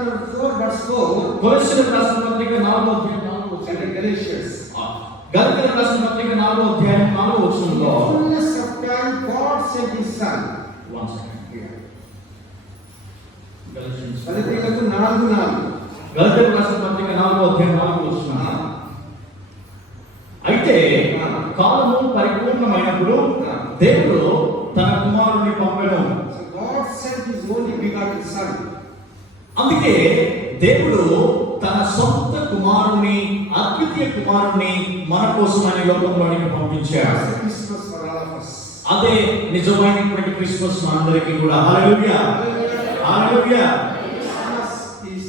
chapter 4 verse 4. కొలస్సీయులకు రాసిన పత్రిక 4వ అధ్యాయం 4వ వచనం. And Galatians. గలతీయులకు రాసిన పత్రిక 4వ అధ్యాయం 4వ వచనంలో In fullness of time God sent his son. one second here. Galatians. గలతీయులకు 4:4. గలతీయులకు రాసిన పత్రిక 4వ అధ్యాయం 4వ వచనం. అయితే కాలము పరిపూర్ణమైనప్పుడు దేవుడు తన కుమారుని పంపెను. So God sent his only begotten son. అందుకే దేవుడు తన సొంత కుమారుని, అద్వితీయ కుమారుని మన కోసమని లోకంలోనికి పంపించాడు. It's a Christmas for all of us. అదే నిజమైనటువంటి క్రిస్మస్ మనందరికీ కూడా. హల్లెలూయా, హల్లెలూయా. Christmas is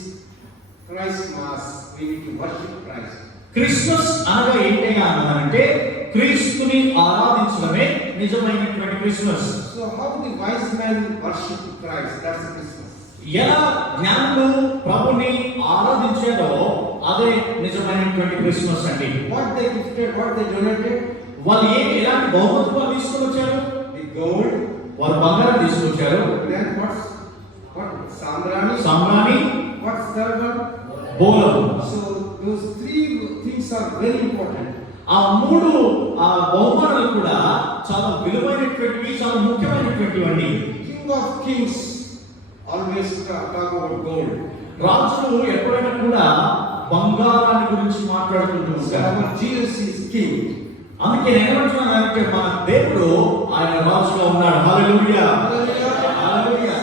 Christ Mass. We need to worship Christ. Christmas అనగా ఏంటయ్యా అన్నారంటే క్రీస్తుని ఆరాధించడమే నిజమైనటువంటి Christmas. So how the wise men worship Christ? That's Christmas. ఎలా జ్ఞానులు ప్రభుని ఆరాధించారో అదే నిజమైనటువంటి క్రిస్మస్ అండి. What they gifted, what they donated? వాళ్ళు ఎలాంటి బహుమతులు తీసుకొని వచ్చారు? The gold. వారు బంగారం తీసుకొచ్చారు. Then what? Samrani. What's third one? బోలం. So those three things are very important. ఆ మూడు బహుమానాలు కూడా చాలా విలువైనటువంటివి, చాలా ముఖ్యమైనటువంటివి. King of Kings always talk about gold. రాజులు ఎప్పుడైనా కూడా బంగారాన్ని గురించి మాట్లాడుకుంటూ ఉంటారు. Our Jesus is king. అందుకే నేను ఏమంటున్నానంటే మన దేవుడు ఆయన రాజుగా ఉన్నాడు. హల్లెలూయా, హల్లెలూయా.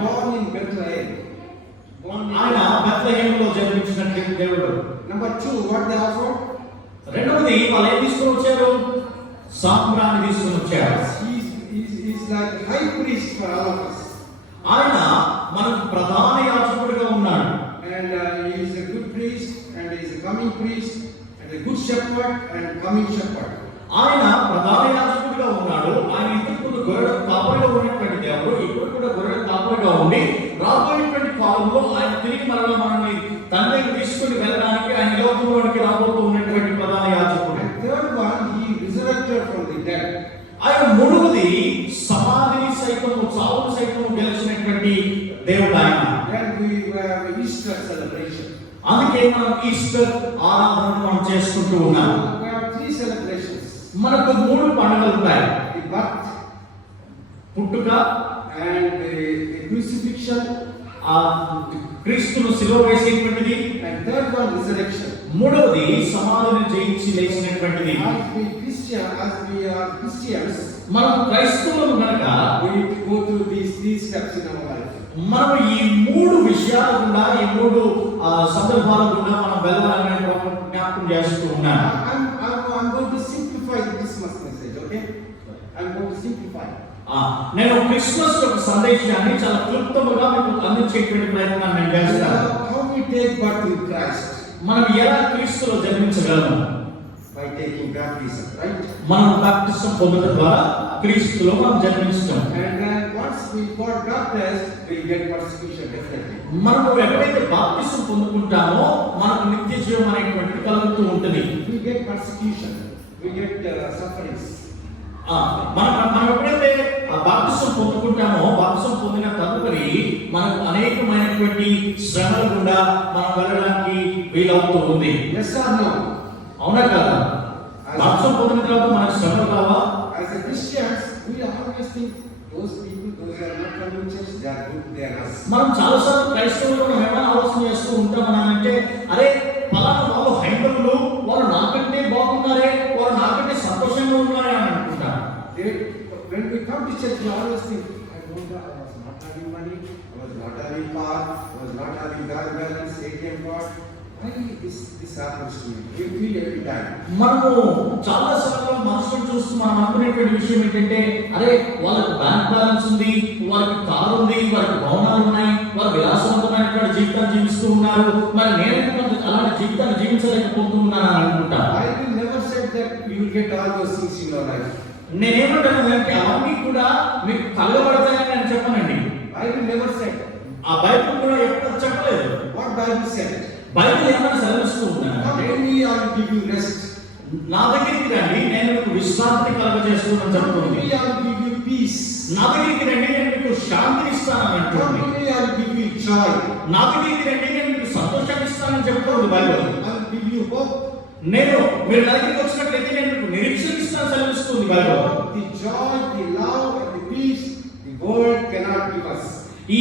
Born in Bethlehem. ఆయన బెత్లెహేములో జన్మించినటువంటి దేవుడు. Number 2, what they offered? రెండవది వాళ్ళు ఏం తీసుకొని వచ్చారు? సాంబ్రాన్ని తీసుకొని వచ్చారు. He's like high priest for all of us. ఆయన మనకు ప్రధాన యాజకుడిగా ఉన్నాడు. And he is a good priest and he is a coming priest and a good shepherd and coming shepherd. ఆయన ప్రధాన యాజకుడిగా ఉన్నాడు. ఆయన ఇంతకు గొర్రెల కాపరిగా ఉన్నటువంటి దేవుడు ఇప్పుడు కూడా గొర్రెల కాపరిగా ఉండి రాబోయేటువంటి కాలంలో ఆయన తిరిగి మరలా మనల్ని తండ్రికి తీసుకుని వెళ్ళడానికి ఆయన లోకంలోనికి రాబోతూ ఉన్నటువంటి ప్రధాన యాజకుడు. Third one, he resurrected from the dead. ఆయన మూడవది సమాధిని సైతము, చావును సైతము గెలిచినటువంటి దేవుడు ఆయన. Then we have Easter celebration. అందుకే మనం ఈస్టర్ ఆరాధన మనం చేసుకుంటూ ఉన్నాం. We have 3 celebrations. మనకు 3 పండుగలు ఉన్నాయి. The birth, పుట్టుక, and the crucifixion, ఆ క్రీస్తును సిలువ వేసేటువంటిది, and third one resurrection. మూడవది సమాధిని జయించి లేచినటువంటిది. As we are Christians, మనం క్రైస్తవులు కనుక we need to go through these 3 steps in our life. మనం ఈ 3 విషయాల గుండా, ఈ 3 సందర్భాల గుండా మనం వెళ్ళాలని జ్ఞాపకం చేస్తూ ఉన్నాను. I'm going to simplify the Christmas message, okay? I'm going to simplify. నేను క్రిస్మస్ యొక్క సందేశాన్ని చాలా క్లుప్తముగా మీకు అందించేటువంటి ప్రయత్నాన్ని నేను చేస్తాను. How we take birth in Christ? మనం ఎలా క్రీస్తులో జన్మించగలము? By taking baptism, right? మనం బాప్టిజం పొందడం ద్వారా క్రీస్తులో మనం జన్మించుతాం. And then once we got baptized, we get persecution definitely. మనం ఎప్పుడైతే బాప్టిజం పొందుకుంటామో మనకు నిత్య జీవం అనేటువంటిది కలుగుతూ ఉంటుంది. We get persecution, we get sufferings. మనం ఎప్పుడైతే బాప్టిజం పొందుకుంటామో, బాప్టిజం పొందిన తదుపరి మనకు అనేకమైనటువంటి శ్రమల గుండా మనం వెళ్ళడానికి వీలవుతూ ఉంది. Yes or no? అవునా కదా? బాప్టిజం పొందిన తర్వాత మనకు శ్రమలు కావా? As a Christians, we always think those people, those who are not coming to church, they are good, they are us. మనం చాలాసార్లు క్రైస్తవులు మనం ఏమైనా ఆలోచన చేస్తూ ఉంటాం అంటే, అరే పలానా వాళ్ళు హైందవులు, వాళ్ళు నాకంటే బాగున్నారే, వాళ్ళు నాకంటే సంతోషంగా ఉన్నారే అని అనుకుంటారు. When we come to church, we always think, I was not having money, I was not having car, I was not having bank balance, ATM card. Why this happens to me? We feel every time. మనము చాలా సార్లు మనుషులను చూస్తూ మనం అనుకునేటువంటి విషయం ఏంటంటే, అరే వాళ్ళకి బ్యాంక్ బ్యాలెన్స్ ఉంది, వాళ్ళకి కారు ఉంది, వాళ్ళకి భవనాలు ఉన్నాయి, వాళ్ళు విలాసవంతమైనటువంటి జీవితాన్ని జీవిస్తూ ఉన్నారు, మరి నేను అలాంటి జీవితాన్ని జీవించలేకపోతున్నాను అని అనుకుంటా. I will never say that you will get all those things in your life. నేనేమంటానంటే అవన్నీ కూడా మీకు కలగబడతాయని నేను చెప్పనండి. I will never say. ఆ బైబిల్ కూడా ఎప్పుడు చెప్పలేదు. What Bible said? బైబిల్ ఏమైనా సెలవిస్తూ ఉన్నాను. Not only I will give you rest. నా దగ్గరికి రండి, నేను మీకు విశ్రాంతి కలగజేస్తున్నాను చెప్తుంది. Not only I will give you peace. నా దగ్గరికి రండి, నేను మీకు శాంతిని ఇస్తానని Come అంటుంది. to me, I will give you joy. నా దగ్గరికి రండి, నేను మీకు సంతోషాన్ని ఇస్తానని చెప్తుంది Bible. I will give you hope. నేను మీరు నా దగ్గరికి వచ్చినట్లయితే నేను మీకు నిరీక్షణ ఇస్తాను సెలవిస్తుంది Bible. The joy, the love, and the peace the world cannot give us. ఈ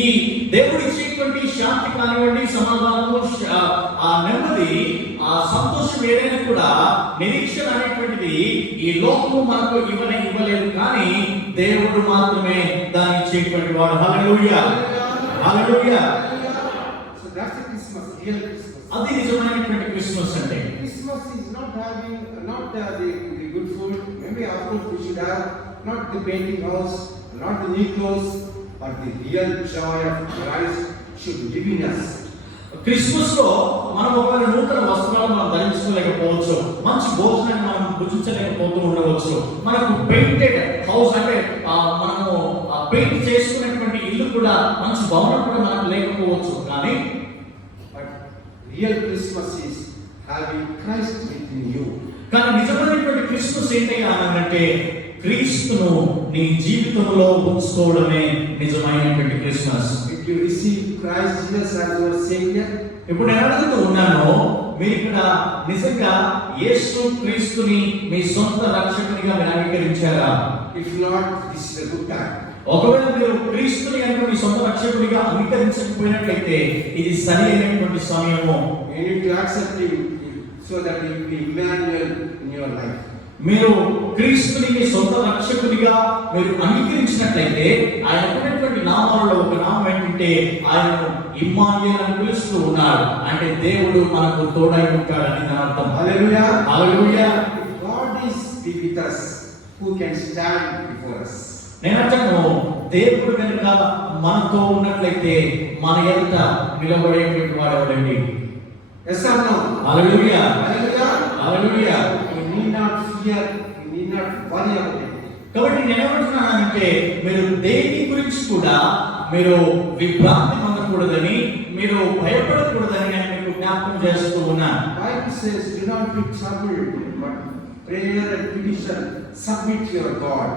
దేవుడు ఇచ్చేటువంటి శాంతి కానివ్వండి, సమాధానము, ఆ నెమ్మది, ఆ సంతోషం ఏదైనా కూడా నిరీక్షణ అనేటువంటిది ఈ లోకము మనకు ఇవ్వలేదు, కానీ దేవుడు మాత్రమే దాన్ని ఇచ్చేటువంటి వాడు. హల్లెలూయా, హల్లెలూయా. So that's the Christmas, real Christmas. అది నిజమైనటువంటి క్రిస్మస్ అంటే. Christmas is not having the good food. Maybe of course we should have not the painting house, not the new clothes, but the real joy of Christ should live in us. Christmas లో మనం ఒకవేళ నూతన వస్త్రాలు మనం ధరించుకోలేకపోవచ్చు, మంచి భోజనాన్ని మనం భుజించలేకపోతూ ఉండవచ్చు, మనకు పెయింటెడ్ హౌస్ అంటే మనము పెయింట్ చేసుకునేటువంటి ఇల్లు కూడా, మంచి భవనం కూడా మనకు లేకపోవచ్చు, కానీ Real Christmas is having Christ within you. కానీ నిజమైనటువంటి క్రిస్మస్ ఏంటి అనంటే క్రీస్తును నీ జీవితంలో ఉంచుకోవడమే నిజమైనటువంటి Christmas. If you receive Christ Jesus as your Savior, ఇప్పుడు నేను అడుగుతూ ఉన్నాను, మీరు ఇక్కడ నిజంగా యేసు క్రీస్తుని మీ సొంత రక్షకునిగా మీరు అంగీకరించారా? if not, this is a good time. ఒకవేళ మీరు క్రీస్తుని అంటే మీ సొంత రక్షకుడిగా అంగీకరించకపోయినట్లయితే ఇది సరి అయినటువంటి సమయము. You need to accept Him so that He will be Emmanuel in your life. మీరు క్రీస్తుని మీ సొంత రక్షకుడిగా మీరు అంగీకరించినట్లయితే ఆయన ఉన్నటువంటి నామాలలో ఒక నామం ఏంటంటే ఆయనను ఇమ్మానుయేల్ అని పిలుస్తూ ఉన్నాడు. అంటే దేవుడు మనకు తోడై ఉంటాడని దాని అర్థం. Hallelujah. Hallelujah. If God is with us, who can stand before us? నేను అంటాను, దేవుడు కనుక మనతో ఉన్నట్లయితే మన ఎదుట నిలబడేటువంటి వాడు ఎవరండి? Yes or no? Hallelujah, Hallelujah. Hallelujah. You need not fear, you need not worry about it. కాబట్టి నేనేమంటున్నానంటే మీరు దేని గురించి కూడా మీరు విభ్రాంతి పొందకూడదని, మీరు భయపడకూడదని నేను మీకు జ్ఞాపకం చేస్తూ ఉన్నాను. Bible says, do not be troubled, but prayer and petition submit to your God.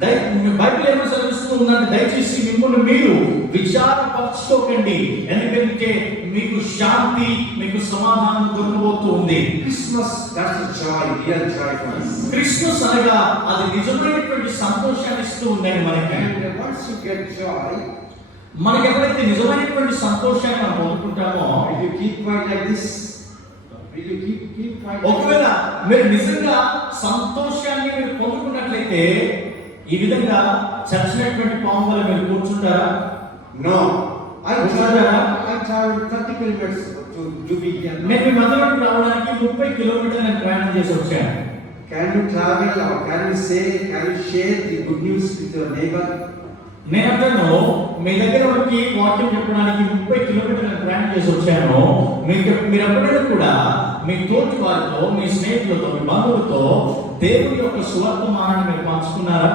Bible ఏమో చదివిస్తూ ఉందంటే దయచేసి మిమ్మల్ని మీరు విచారపరచుకోకండి, ఎందుకంటే మీకు శాంతి, మీకు సమాధానం దొరకబోతూ ఉంది. Christmas, that's a joy, real joy for us. Christmas అనగా అది నిజమైనటువంటి సంతోషాన్ని ఇస్తూ ఉందని మనకి. And once you get joy, మనకి ఎప్పుడైతే నిజమైనటువంటి సంతోషాన్ని మనం పొందుకుంటామో, will you keep quiet like this? Will you keep quiet? ఒకవేళ మీరు నిజంగా సంతోషాన్ని మీరు పొందుకున్నట్లయితే ఈ విధంగా చచ్చినటువంటి పాము వల్ల మీరు కూర్చుంటారా? No. I traveled 30 kilometers to be here. నేను మీ మధ్యలోకి రావడానికి 30 కిలోమీటర్లు నేను ప్రయాణం చేసి వచ్చాను. Can you travel or can you share the good news with your neighbor? నేను అంటాను, మీ దగ్గర వరకు వాక్యం చెప్పడానికి 30 కిలోమీటర్లు నేను ప్రయాణం చేసి వచ్చాను. మీరు ఎప్పుడైనా కూడా మీ తోటి వారితో, మీ స్నేహితులతో, మీ బంధువులతో దేవుని యొక్క సువర్తమానాన్ని మీరు పంచుకున్నారా?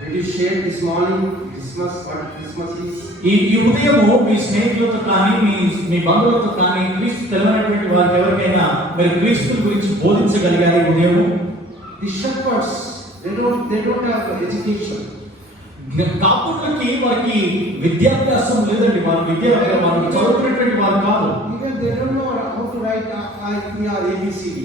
Did you share this morning Christmas, what Christmas is? ఈ ఉదయము మీ స్నేహితులతో కానీ, మీ బంధువులతో కానీ, క్రీస్తు తెలియనటువంటి వారికి ఎవరికైనా మీరు క్రీస్తు గురించి బోధించగలిగారు ఈ ఉదయం? The shepherds, they don't have education. కాపులకి వారికి విద్యాభ్యాసం లేదండి, వారు చదువుకున్నటువంటి వారు కాదు. Even they don't know how to write I, or ABCD.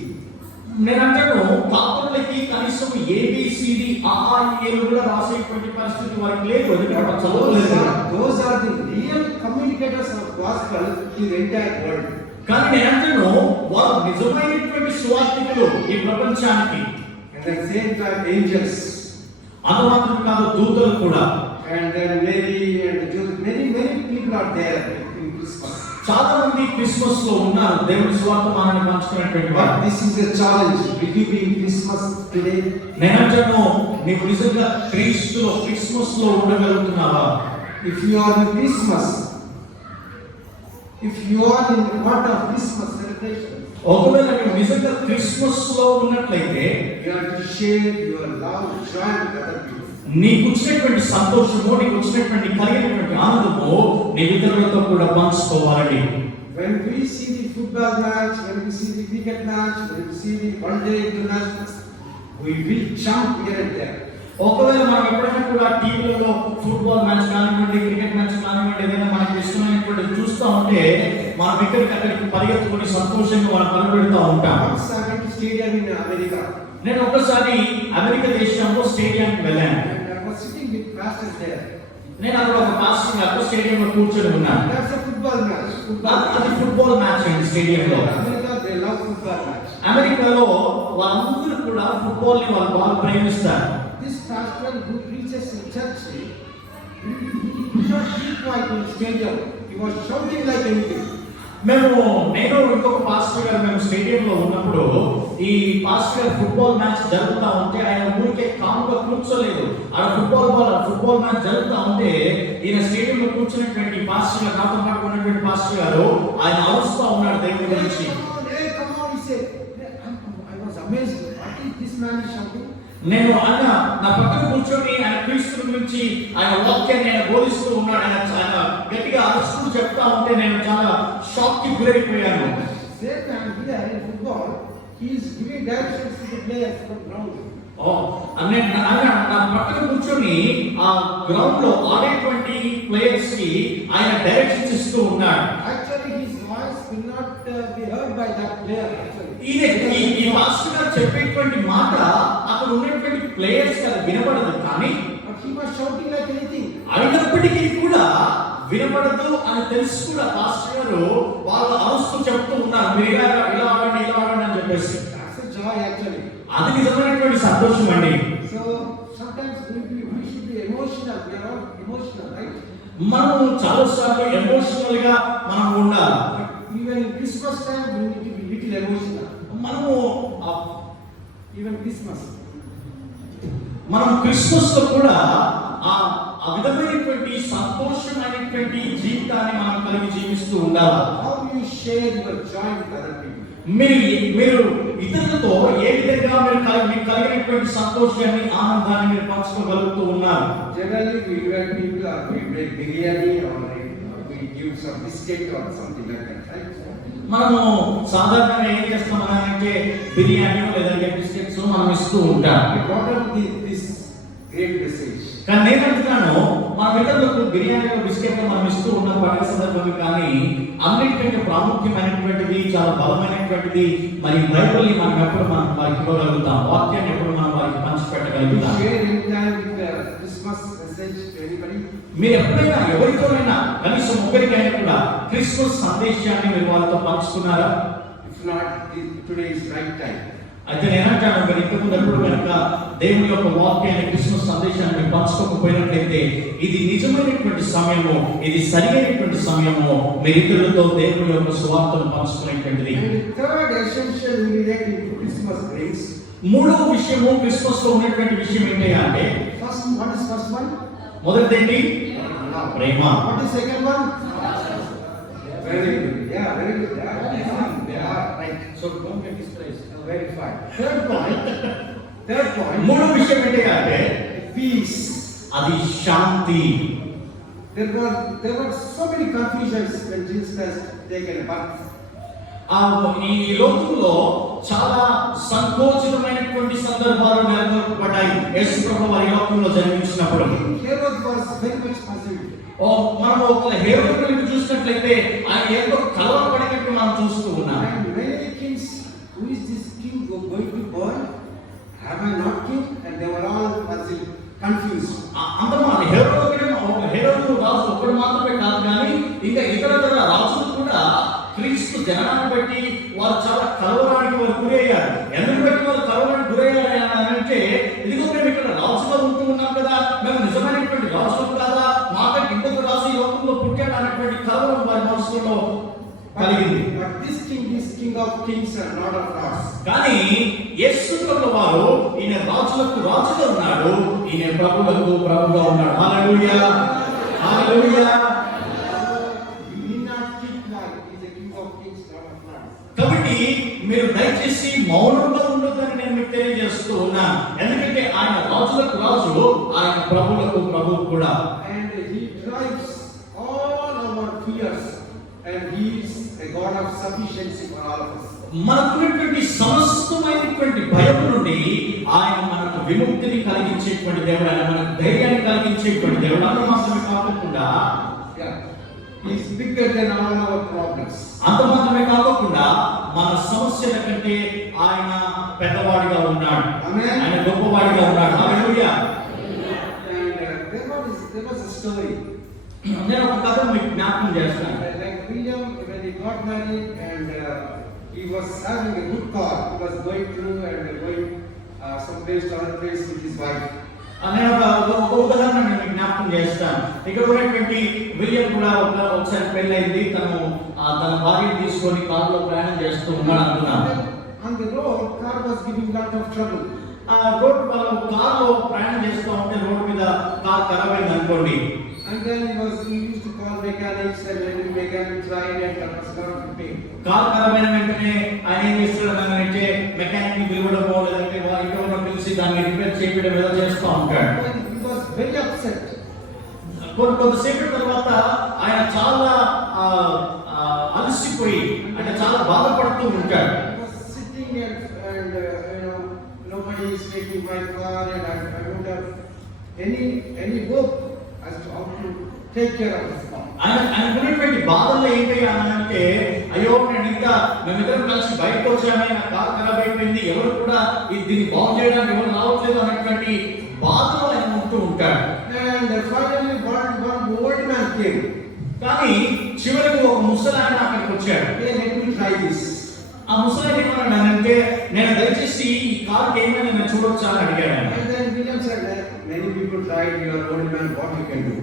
నేను అంటాను, కాపులకి కనీసం ABCD AAEలు కూడా రాసేటువంటి పరిస్థితి వారికి లేదు, ఎందుకంటే చదవలేదు. Those are the real communicators of gospel to the entire world. కానీ నేను అంటాను, వారు నిజమైనటువంటి సువార్తికులు ఈ ప్రపంచానికి. And at the same time, angels. అది మాత్రం కాదు, దూతలు కూడా. And then Mary and Joseph, many people are there in Christmas. చాలా మంది క్రిస్మస్ లో ఉన్నారు, దేవుని సువార్తమానాన్ని పంచుకునేటువంటి వారు. But this is a challenge. Will you be in Christmas today? నేను అంటాను, నీవు నిజంగా క్రిస్మస్ లో ఉండగలుగుతున్నావా? If you are in Christmas, if you are in part of Christmas celebration, ఒకవేళ నీవు నిజంగా క్రిస్మస్ లో ఉన్నట్లయితే you have to share your love, joy with other people. నీకు వచ్చినటువంటి సంతోషము, నీకు వచ్చినటువంటి కలిగినటువంటి ఆనందము నీ ఇతరులతో కూడా పంచుకోవాలని. When we see the football match, when we see the cricket match, when we see the one day international, we will jump here and there. ఒకవేళ మనం ఎప్పుడైనా కూడా టీవీలలో ఫుట్బాల్ మ్యాచ్ కానివ్వండి, క్రికెట్ మ్యాచ్ కానివ్వండి, ఏదైనా మనకి ఇష్టమైనటువంటి చూస్తూ ఉంటే మనం ఇక్కడికి అక్కడికి పరిగెత్తుకొని సంతోషంగా మనం పనిపెడుతూ ఉంటాం. Once I went to stadium in America. నేను ఒకసారి అమెరికా దేశంలో స్టేడియంకి వెళ్ళాను. And I was sitting with pastors there. నేను అక్కడ ఒక పాస్టర్ గారితో స్టేడియంలో కూర్చొని ఉన్నాను. That's a football match. Football అది ఫుట్బాల్ మ్యాచ్ అండి స్టేడియంలో. America, they love football match. అమెరికాలో వాళ్ళందరూ కూడా ఫుట్బాల్ ని వాళ్ళు బాగా ప్రేమిస్తారు. This pastor who preaches in church, he did not keep quiet in stadium. He was shouting like anything. నేను ఇంకొక పాస్టర్ గారు మేము స్టేడియంలో ఉన్నప్పుడు ఈ పాస్టర్ గారు ఫుట్బాల్ మ్యాచ్ జరుగుతూ ఉంటే ఆయన ఊరికే కాముగా కూర్చోలేదు. ఆ ఫుట్బాల్ మ్యాచ్ జరుగుతూ ఉంటే ఈయన స్టేడియంలో కూర్చున్నటువంటి పాస్టర్ గారు, నాతో పాటు ఉన్నటువంటి పాస్టర్ గారు ఆయన అరుస్తూ ఉన్నాడు దేవుడి గురించి. Hey, come on, he said. I was amazed. What is this man is shouting? నేను ఆయన నా పక్కన కూర్చొని ఆయన క్రీస్తు గురించి ఆయన వాక్యాన్ని ఆయన బోధిస్తూ ఉన్నాడు. ఆయన గట్టిగా అరుస్తూ చెప్తా ఉంటే నేను చాలా షాక్ కి గురైపోయాను. Same man here in football, he is giving directions to the players from ground. నా పక్కన కూర్చొని ఆ గ్రౌండ్ లో ఆడేటువంటి ప్లేయర్స్ కి ఆయన డైరెక్షన్స్ ఇస్తూ ఉన్నాడు. Actually, his voice will not be heard by that player. Actually, ఈ మాస్టర్ గారు చెప్పేటువంటి మాట అక్కడ ఉన్నటువంటి ప్లేయర్స్ కి అది వినపడదు, కానీ but he was shouting like anything. అయినప్పటికీ కూడా వినపడదు అని తెలిసి కూడా పాస్టర్ గారు వాళ్ళు అరుస్తూ చెప్తూ ఉన్నారు, మీరు ఇలా ఆడండి అని చెప్పేసి. That's a joy actually. అది నిజమైనటువంటి సంతోషం అండి. So sometimes we should be emotional. We are all emotional, right? మనము చాలా సార్లు ఎమోషనల్ గా మనం ఉండాలి. Even in Christmas time, we need to be little emotional. మనము Even Christmas. మనం క్రిస్మస్ లో కూడా ఆ విధమైనటువంటి సంతోషమైనటువంటి జీవితాన్ని మనం కలిగి జీవిస్తూ ఉండాలి. How you share your joy with other people? మీరు ఇతరులతో ఏ విధంగా మీకు కలిగినటువంటి సంతోషాన్ని, ఆనందాన్ని మీరు పంచుకోగలుగుతూ ఉన్నారు. Generally, we invite people or we make biryani or we give some biscuit or something like that, right? మనము సాధారణంగా ఏం చేస్తామనంటే బిర్యానీ లేదంటే బిస్కెట్స్ మనం ఇస్తూ ఉంటాం. We brought up this great message. కానీ నేను అంటున్నాను, మన ఇతరులకు బిర్యానీలో బిస్కెట్లు మనం ఇస్తూ ఉన్న పండుగ సందర్భంగా, కానీ అన్నిటికంటే ప్రాముఖ్యమైనటువంటిది, చాలా బలమైనటువంటిది మరి బైబిల్ని మనం ఎప్పుడు మనం వారికి ఇవ్వగలుగుతాం, వాక్యాన్ని ఎప్పుడు మనం వారికి పంచిపెట్టగలుగుతాం. Share any time with the Christmas message to anybody. మీరు ఎప్పుడైనా ఎవరితోనైనా కనీసం ఒకరికైనా కూడా క్రిస్మస్ సందేశాన్ని మీరు వాళ్ళతో పంచుకున్నారా? If not, today is right time. అయితే నేనంటాను, మరి ఇంతకుముందు ఎప్పుడు కనుక దేవుని యొక్క వాక్యాన్ని, క్రిస్మస్ సందేశాన్ని మీరు పంచుకోకపోయినట్లయితే ఇది నిజమైనటువంటి సమయము, ఇది సరైనటువంటి సమయము మీరు ఇతరులతో దేవుని యొక్క సువార్తను పంచుకునేటువంటిది. And third essential ingredient in Christmas brings. మూడవ విషయము క్రిస్మస్ లో ఉన్నటువంటి విషయం ఏంటి అంటే, What is first one? మొదటిది ప్రేమ. What is second one? Very good. Yeah, very good. Yeah, right. So don't get distressed. Very fine. Third point. మూడవ విషయం ఏంటి అంటే Peace. అది శాంతి. There were so many confusions when Jesus has taken a birth. ఈ లోకంలో చాలా సంకోచితమైనటువంటి సందర్భాలు నెలకొల్పబడ్డాయి యేసు ప్రభువు వారి లోకంలో జన్మించినప్పుడు. Herod was very much puzzled. మనం ఒక హేరోదు గురించి చూసినట్లయితే ఆయన ఏదో కలవరపడినట్టు మనం చూస్తూ ఉన్నాం. And many kings, who is this king going to born? Am I not king? And they were all puzzled, confused. అందరూ హేరోదు రాజు ఒక్కడు మాత్రమే కాదు, కానీ ఇంకా ఇతర రాజులు కూడా క్రీస్తు జననాన్ని బట్టి వారు చాలా కలవరానికి వారు గురయ్యారు. ఎందుకు బట్టి వారు కలవరానికి గురయ్యారు అని అంటే, ఇదిగో మేము ఇక్కడ రాజుగా ఉంటూ ఉన్నాం కదా, మేము నిజమైనటువంటి రాజులు కాదా, మాకంటే ఇంకొక రాజు ఈ లోకంలో పుట్టాడు అన్నటువంటి కలవరం వారి మనసులో కలిగింది. But this king is king of kings and lord of lords. కానీ యేసు ప్రభువు వారు ఈయన రాజులకు రాజుగా ఉన్నాడు, ఈయన ప్రభువులకు ప్రభువుగా ఉన్నాడు. హల్లెలూయా, హల్లెలూయా. కాబట్టి మీరు దయచేసి మౌనంగా ఉండొద్దని నేను మీకు తెలియజేస్తూ ఉన్నాను. ఎందుకంటే ఆయన రాజులకు రాజు, ఆయన ప్రభువులకు ప్రభువు కూడా. And he drives all our fears and He is a God of sufficiency for all of us. మనకున్నటువంటి సమస్తమైనటువంటి భయం నుండి ఆయన మనకు విముక్తిని కలిగించేటువంటి దేవుడు, ఆయన మనకు ధైర్యాన్ని కలిగించేటువంటి దేవుడు. అంత మాత్రమే కాకుండా Yeah, He is bigger than all our problems. అంత మాత్రమే కాకుండా మన సమస్యల కంటే ఆయన పెద్దవాడిగా ఉన్నాడు. Amen. ఆయన గొప్పవాడిగా ఉన్నాడు. హల్లెలూయా. And there was a story. నేను ఒక కథ మీకు జ్ఞాపకం చేస్తాను. Like William, when he got married and he was having a good car, he was going through and going some place to other place with his wife. నేను ఒక ఉదాహరణ మీకు జ్ఞాపకం చేస్తాను. ఇక్కడ ఉన్నటువంటి విలియం కూడా ఒకసారి పెళ్ళైంది. తన భార్యను తీసుకొని కారులో ప్రయాణం చేస్తూ ఉన్నాడు అనుకున్నాను. On the road, car was giving lot of trouble. ఆ రోడ్డు వాళ్ళు కారులో ప్రయాణం చేస్తూ ఉంటే రోడ్డు మీద కారు ఖరాబ్ అయింది అనుకోండి. And then he used to call mechanics, and when the mechanic tried and that was not repaired. Car ఖరాబ్ అయిన వెంటనే ఆయన ఏం చేస్తాడు అంటే మెకానిక్ ని పిలవడమో లేదంటే ఇంకెవరో పిలిచి దాన్ని రిపేర్ చేయడం ఏదో చేస్తూ ఉంటాడు. He was very upset. కొంతసేపు తర్వాత ఆయన చాలా అలసిపోయి అంటే చాలా బాధపడుతూ ఉంటాడు. He was sitting and nobody is taking my car, and I don't have any hope as to how to take care of this car. ఆయనకున్నటువంటి బాధల్లో ఏంటి అంటే అయ్యో మేమిద్దరం కలిసి బయటకు వచ్చామే, నా కారు ఖరాబ్ అయిపోయింది, ఎవరు కూడా దీన్ని బాగు చేయడానికి ఎవరు రావట్లేదు అన్నటువంటి బాధలో ఆయన ఉంటూ ఉంటాడు. And finally one old man came. కానీ చివరికి ఒక ముసలాయన అక్కడికి వచ్చాడు. Hey, let me try this. ఆ ముసలాయన ఏమన్నాడంటే నేను దయచేసి ఈ కారుకి ఏమైనా నేను చూడొచ్చా అని అడిగాడు. And then William said, many people tried, you are old man, what you can do?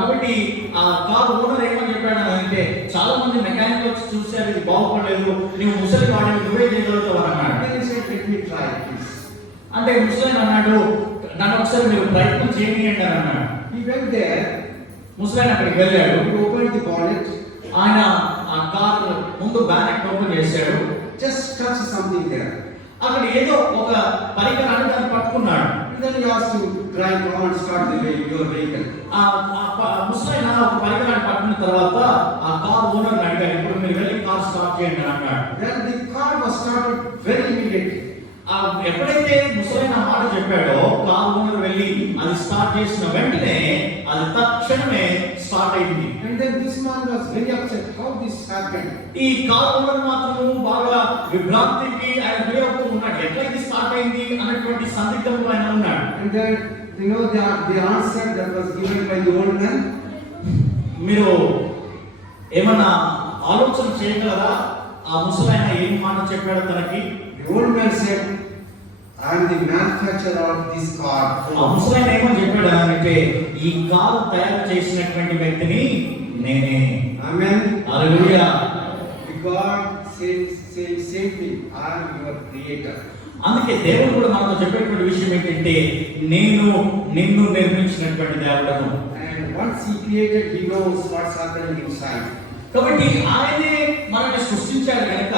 కాబట్టి ఆ కారు ఓనర్ ఏమని చెప్పాడు అంటే చాలా మంది మెకానిక్ వచ్చి చూశారు, ఇది బాగుపడలేదు, నువ్వు ముసలి వాడిని నువ్వే చేయగలుగుతావు అన్నాడు. Then he said, let me try this. అంటే ముసలి అన్నాడు నన్ను ఒకసారి మీరు ప్రయత్నం చేయండి అని అన్నాడు. He went there. ముసలి అక్కడికి వెళ్ళాడు. He opened the bonnet. ఆయన ఆ కారు ముందు బ్యానెట్ ఓపెన్ చేశాడు. Just touch something there. అక్కడ ఏదో ఒక పరికరాన్ని దాన్ని పట్టుకున్నాడు. And then he asked to drive on and start your vehicle. ఆ ముసలైన ఒక పరికరాన్ని పట్టుకున్న తర్వాత ఆ కార్ ఓనర్ అడిగాడు, ఇప్పుడు మీరు వెళ్ళి కార్ స్టార్ట్ చేయండి అని అన్నాడు. Then the car was started very immediately. ఎప్పుడైతే ముసలైన మాట చెప్పాడో కార్ ఓనర్ వెళ్ళి అది స్టార్ట్ చేసిన వెంటనే అది తక్షణమే స్టార్ట్ అయింది. And then this man was very upset. How this happened? ఈ కార్ ఓనర్ మాత్రం బాగా విభ్రాంతికి ఆయన గురవుతూ ఉన్నాడు. ఎట్లా ఇది స్టార్ట్ అయింది అన్నటువంటి సందిగ్ధంలో ఆయన ఉన్నాడు. And then the answer that was given by the old man. మీరు ఏమన్నా ఆలోచన చేయగలరా ఆ ముసలాయన ఏం మాట చెప్పాడు తనకి? The old man said, I am the manufacturer of this car. ఆ ముసలాయన ఏమని చెప్పాడు అంటే ఈ కారు తయారు చేసినటువంటి వ్యక్తిని నేనే. Amen. Hallelujah. The God says same thing. I am your creator. అందుకే దేవుడు కూడా మనతో చెప్పేటువంటి విషయం ఏంటంటే నేను నిన్ను నిర్మించినటువంటి దేవుడను. And once he created, he knows what's happening inside. కాబట్టి ఆయనే మనల్ని సృష్టించాడు కనుక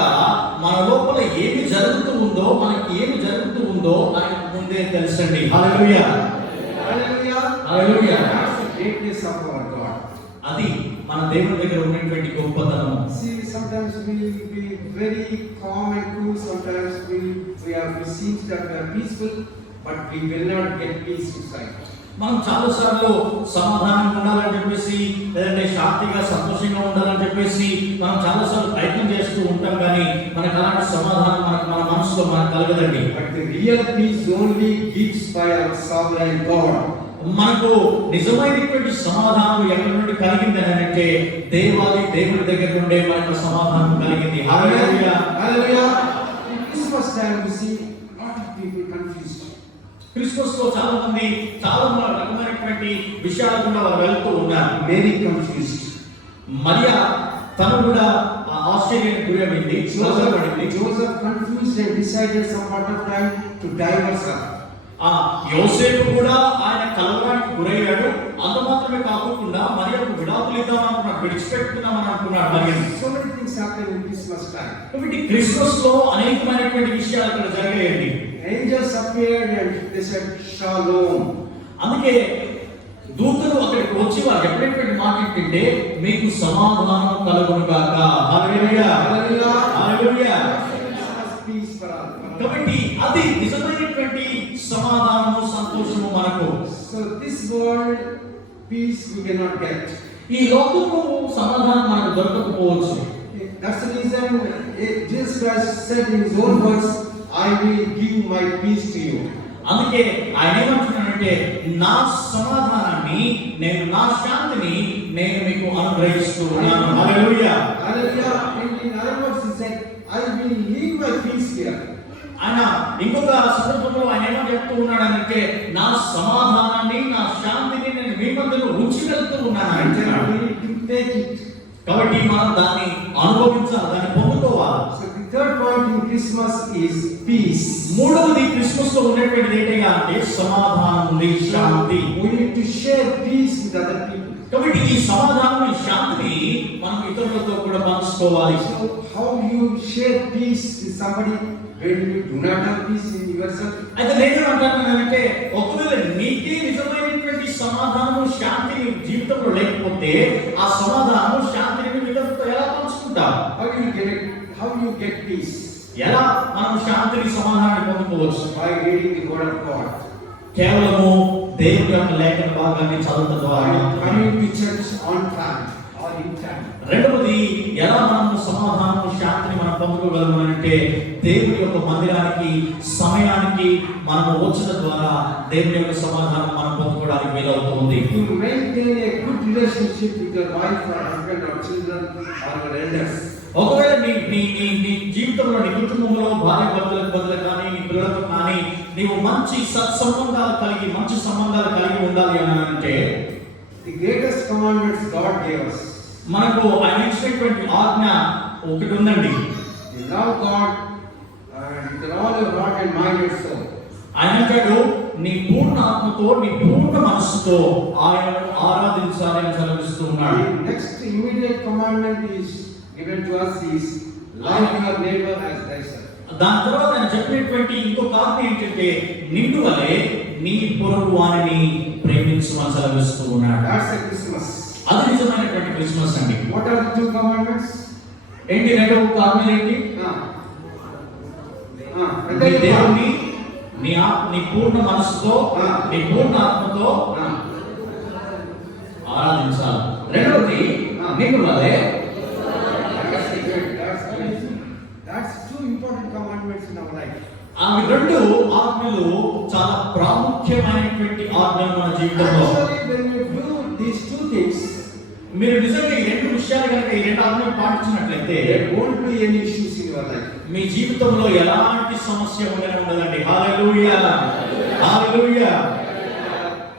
మన లోపల ఏమి జరుగుతూ ఉందో మనకి ఏమి జరుగుతూ ఉందో ఆయనకు ముందే తెలుసండి. హల్లెలూయా. Hallelujah. Hallelujah. That's the greatness of our God. అది మన దేవుని దగ్గర ఉన్నటువంటి గొప్పతనం. See, sometimes we be very calm and cool. Sometimes we seem that we are peaceful, but we will not get peace inside. మనం చాలా సార్లు సమాధానంగా ఉండాలని చెప్పేసి లేదంటే శాంతిగా సంతోషంగా ఉండాలని చెప్పేసి మనం చాలా సార్లు ప్రయత్నం చేస్తూ ఉంటాం, కానీ మనకు అలాంటి సమాధానం మన మనసులో మనకు కలగదండి. But the real peace only gives by our sovereign God. మనకు నిజమైనటువంటి సమాధానం ఎక్కడి నుండి కలిగింది అంటే దేవుడి దగ్గర నుండే మనకు సమాధానం కలిగింది. హల్లెలూయా. Hallelujah. In Christmas time we see a lot of people confused. Christmas లో చాలా మంది చాలా రకమైనటువంటి విషయాలు కూడా వారు వెళ్తూ ఉన్నారు. Very confused. మరియా తను కూడా ఆశ్చర్యానికి గురైంది. Joseph confused and decided some part of time to divorce her. యోసేపు కూడా ఆయన కలవరానికి గురయ్యాడు. అంత మాత్రమే కాకుండా మరియకు విడాకులు ఇద్దామనుకున్నాడు, విడిచిపెట్టుకుందామని అనుకున్నాడు. మరి So many things happen in Christmas time. కాబట్టి క్రిస్మస్ లో అనేకమైనటువంటి విషయాలు అక్కడ జరిగాయండి. Angels appeared and they said Shalom. అందుకే దూతలు అక్కడికి వచ్చి వారు చెప్పినటువంటి మాట ఏంటంటే మీకు సమాధానం కలుగును గాక. హల్లెలూయా Hallelujah. Hallelujah. Christmas peace for all. కాబట్టి అది నిజమైనటువంటి సమాధానము సంతోషము మనకు. So this world peace we cannot get. ఈ లోకము సమాధానం మనకు దొరకకపోవచ్చు. That's the reason Jesus Christ said in his own words, I will give my peace to you. అందుకే ఆయన ఏమంటున్నాడంటే నా సమాధానాన్ని నేను నా శాంతిని నేను మీకు అనుగ్రహిస్తూ ఉన్నాను. హల్లెలూయా. Hallelujah. In other words, he said, I will leave my peace here. ఆయన ఇంకొక సందర్భంలో ఆయన ఏమో చెప్తూ ఉన్నాడంటే నా సమాధానాన్ని నా శాంతిని నేను మీ మధ్యలో ఉంచి వెళ్తూ ఉన్నాను And అంటున్నాడు. we need to take it. కాబట్టి మనం దాన్ని అనుభవించాలి, దాన్ని పొందుకోవాలి. So the third point in Christmas is peace. మూడవది క్రిస్మస్ లో ఉండేటువంటిది ఏంటంటే అంటే సమాధానం ఉంది, శాంతి. We need to share peace with other people. కాబట్టి ఈ సమాధానం ఈ శాంతిని మనం ఇతరులతో కూడా పంచుకోవాలి. So how you share peace with somebody when you do not have peace in yourself? అయితే నేనేమంటానంటే ఒకవేళ నీకే నిజమైనటువంటి సమాధానము శాంతి నీ జీవితంలో లేకపోతే ఆ సమాధానము శాంతిని నువ్వు ఇతరులతో ఎలా పంచుకుంటావు? How you get peace? ఎలా మనం శాంతిని సమాధానాన్ని పొందుకోవచ్చు? By reading the word of God. కేవలము దేవుని యొక్క లేఖన భాగాన్ని చదవడం ద్వారా. Coming to church on time or in time. రెండవది ఎలా మనం సమాధానము శాంతిని మనం పొందుకోగలము అంటే దేవుని యొక్క మందిరానికి సమయానికి మనం వచ్చిన ద్వారా దేవుని యొక్క సమాధానం మనం పొందుకోవడానికి వీలవుతుంది. To maintain a good relationship with your wife or husband or children or your elders. ఒకవేళ నీ జీవితంలో నీ కుటుంబంలో భార్య భర్తలకు బదులు కానీ నీ పిల్లలతో కానీ నీవు మంచి సత్సంబంధాలు కలిగి మంచి సంబంధాలు కలిగి ఉండాలి అని అంటే The greatest commandments God gave us. మనకు ఆయన ఇచ్చినటువంటి ఆజ్ఞ ఒకటి ఉందండి. You love God with all your heart and mind and soul. ఆయన అంటాడు నీ పూర్ణ ఆత్మతో నీ పూర్ణ మనస్సుతో ఆయనను ఆరాధించాలి అని సెలవిస్తూ ఉన్నాడు. The next immediate commandment is given to us is love your neighbor as thyself. దాని తర్వాత ఆయన చెప్పినటువంటి ఇంకొక ఆజ్ఞ ఏంటంటే నిన్ను వలె నీ పొరుగు వారిని ప్రేమించమని సెలవిస్తూ ఉన్నాడు. That's a Christmas. అది నిజమైనటువంటి క్రిస్మస్ అండి. What are the two commandments? ఏంటి రెండవ ఆజ్ఞ ఏంటి? నీ Peter దేవుని నీ పూర్ణ మనసుతో నీ పూర్ణ ఆత్మతో ఆరాధించాలి. రెండవది నిన్ను వలె. That's two important commandments in our life. ఆ రెండు ఆజ్ఞలు చాలా ప్రాముఖ్యమైనటువంటి ఆజ్ఞలు మన జీవితంలో. Actually, when you do these two things, మీరు నిజంగా ఈ రెండు విషయాలు కనుక ఈ రెండు ఆజ్ఞలు పాటించినట్లయితే there won't be any issues in your life. మీ జీవితంలో ఎలాంటి సమస్య ఉండదండి. హల్లెలూయా హల్లెలూయా.